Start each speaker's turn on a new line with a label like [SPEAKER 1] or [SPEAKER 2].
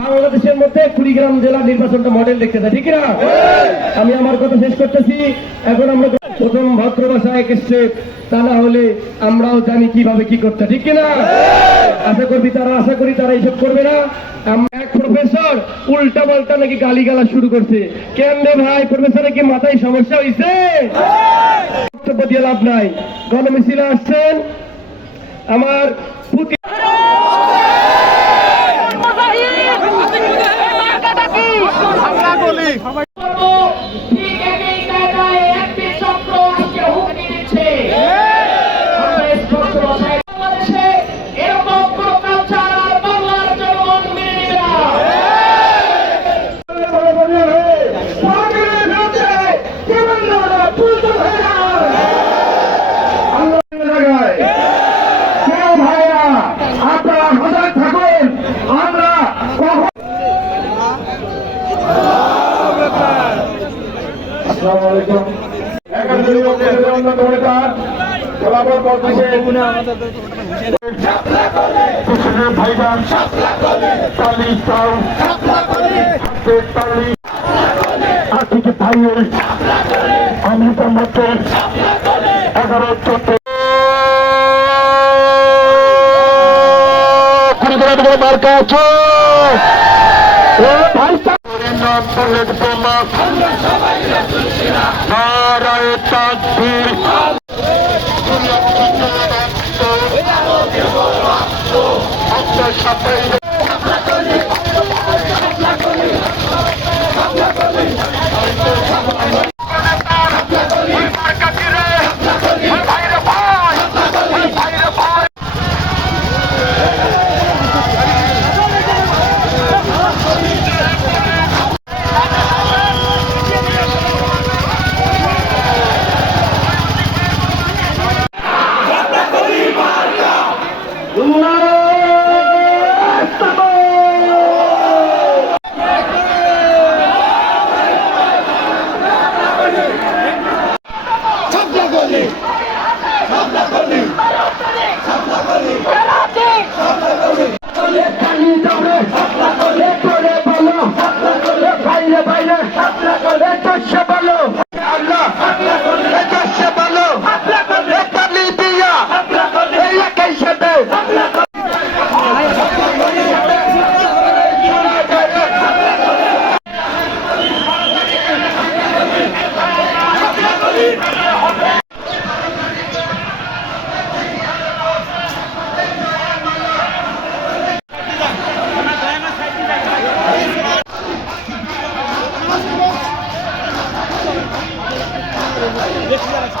[SPEAKER 1] বাংলাদেশের মধ্যে কুড়িগ্রাম জেলা নির্বাচনটা মডেল ঠিক না আমি আমার কথা শেষ করতেছি। এখন আমরা প্রথম এক তা না হলে আমরাও জানি কীভাবে কি করতে ঠিক না আশা করবি তারা, আশা করি তারা এইসব করবে না। এক প্রফেসর উল্টা পাল্টা নাকি গালি গালা শুরু করছে। কেন ভাই প্রফেসরের কি মাথায় সমস্যা হয়েছে বক্তব্য দিয়ে লাভ নাই। গণমিছিলে আসছেন আমার আর্থিক ভাইয়ের অমৃত মধ্যে এগারো চোদ্দ মার্কা নাম তোমা নারায় তাকবীর সাথে